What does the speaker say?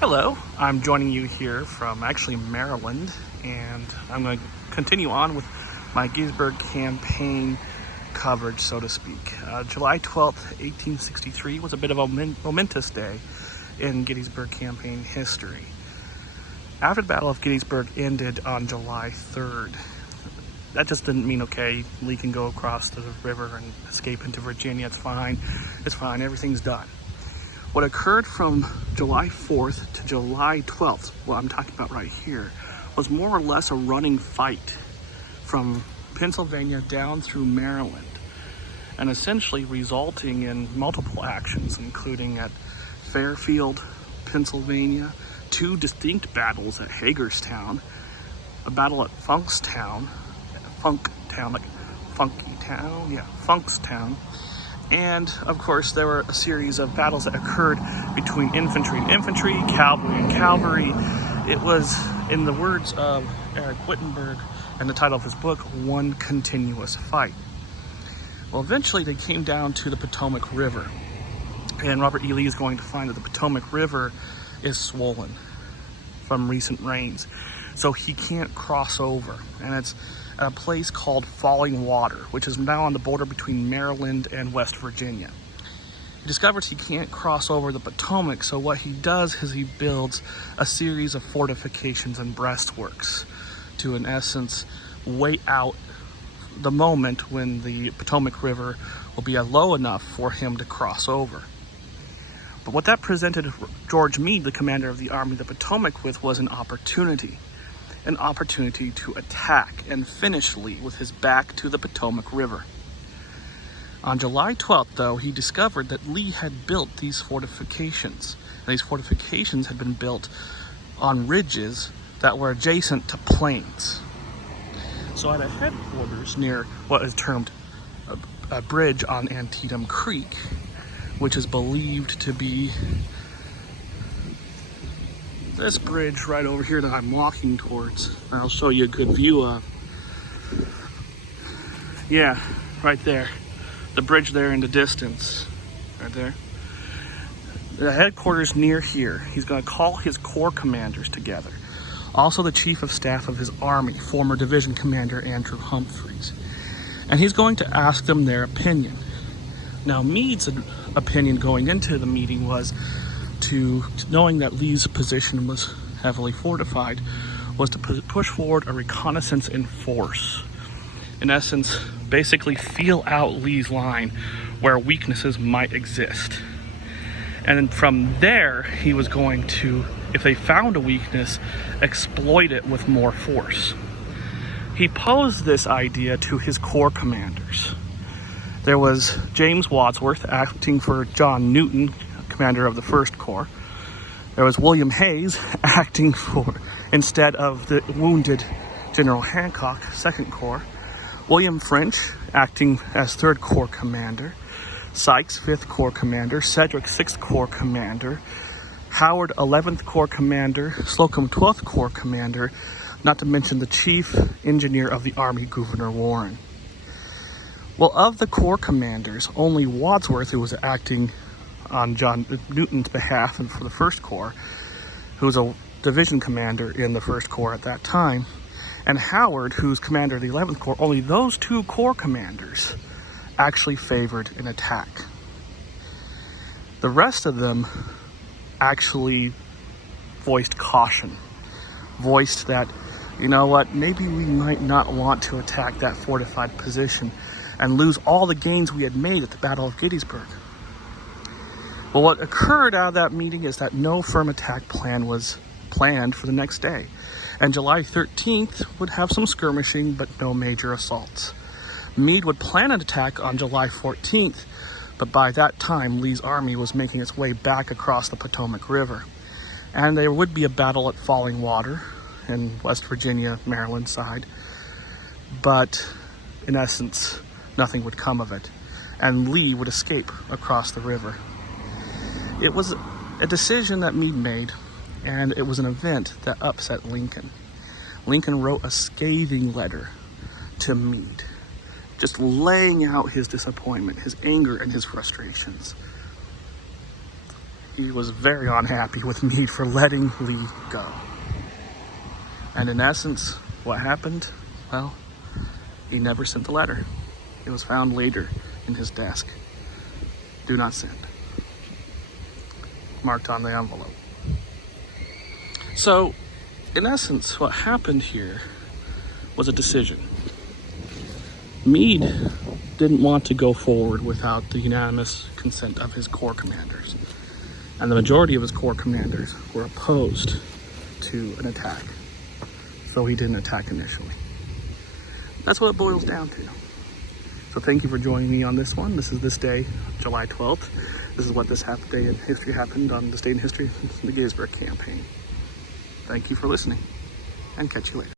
Hello, I'm joining you here from actually Maryland, and I'm going to continue on with my Gettysburg campaign coverage, so to speak. July 12th, 1863 was a bit of a momentous day in Gettysburg campaign history. After the Battle of Gettysburg ended on July 3rd, that just didn't mean, okay, Lee can go across the river and escape into Virginia, it's fine, everything's done. What occurred from July 4th to July 12th, what I'm talking about right here, was more or less a running fight from Pennsylvania down through Maryland, and essentially resulting in multiple actions, including at Fairfield, Pennsylvania, two distinct battles at Hagerstown, a battle at Funkstown, and of course there were a series of battles that occurred between infantry and infantry, cavalry and cavalry. It was, in the words of Eric Wittenberg and the title of his book, one continuous fight. Well, eventually they came down to the Potomac River, and Robert E. Lee is going to find that the Potomac River is swollen from recent rains, so he can't cross over, and it's at a place called Falling Water, which is now on the border between Maryland and West Virginia. He discovers he can't cross over the Potomac, so what he does is he builds a series of fortifications and breastworks to, in essence, wait out the moment when the Potomac River will be low enough for him to cross over. But what that presented George Meade, the commander of the Army of the Potomac, with was an opportunity to attack and finish Lee with his back to the Potomac River. On July 12th, though, he discovered that Lee had built these fortifications. And these fortifications had been built on ridges that were adjacent to plains. So at a headquarters near what is termed a bridge on Antietam Creek, which is believed to be this bridge right over here that I'm walking towards. I'll show you a good view of. Yeah, right there. The bridge there in the distance. Right there. The headquarters near here. He's going to call his corps commanders together. Also the chief of staff of his army, former division commander Andrew Humphreys. And he's going to ask them their opinion. Now, Meade's opinion going into the meeting was knowing that Lee's position was heavily fortified, was to push forward a reconnaissance in force. In essence, basically feel out Lee's line where weaknesses might exist. And then from there, he was going to, if they found a weakness, exploit it with more force. He posed this idea to his corps commanders. There was James Wadsworth acting for John Newton, commander of the 1st Corps. There was William Hayes acting instead of the wounded General Hancock, 2nd Corps. William French acting as 3rd Corps commander. Sykes, 5th Corps commander. Sedgwick, 6th Corps commander. Howard, 11th Corps commander. Slocum, 12th Corps commander. Not to mention the chief engineer of the Army, Gouverneur Warren. Well, of the Corps commanders, only Wadsworth, who was acting on John Newton's behalf and for the 1st Corps, who was a division commander in the 1st Corps at that time, and Howard, who's commander of the 11th Corps, only those two Corps commanders actually favored an attack. The rest of them actually voiced caution, voiced that, you know what, maybe we might not want to attack that fortified position and lose all the gains we had made at the Battle of Gettysburg. Well, what occurred out of that meeting is that no firm attack plan was planned for the next day. And July 13th would have some skirmishing, but no major assaults. Meade would plan an attack on July 14th, but by that time, Lee's army was making its way back across the Potomac River. And there would be a battle at Falling Water in West Virginia, Maryland side. But in essence, nothing would come of it. And Lee would escape across the river. It was a decision that Meade made, and it was an event that upset Lincoln. Lincoln wrote a scathing letter to Meade, just laying out his disappointment, his anger, and his frustrations. he was very unhappy with Meade for letting Lee go. And in essence, what happened? Well, he never sent the letter. It was found later in his desk. Do not send. Marked on the envelope. So, in essence, what happened here was a decision. Meade didn't want to go forward without the unanimous consent of his corps commanders. And the majority of his corps commanders were opposed to an attack. So he didn't attack initially. That's what it boils down to. So thank you for joining me on this one. This is this day, July 12th. This is what this day in history happened on this day in history, the Gettysburg Campaign. Thank you for listening, and catch you later.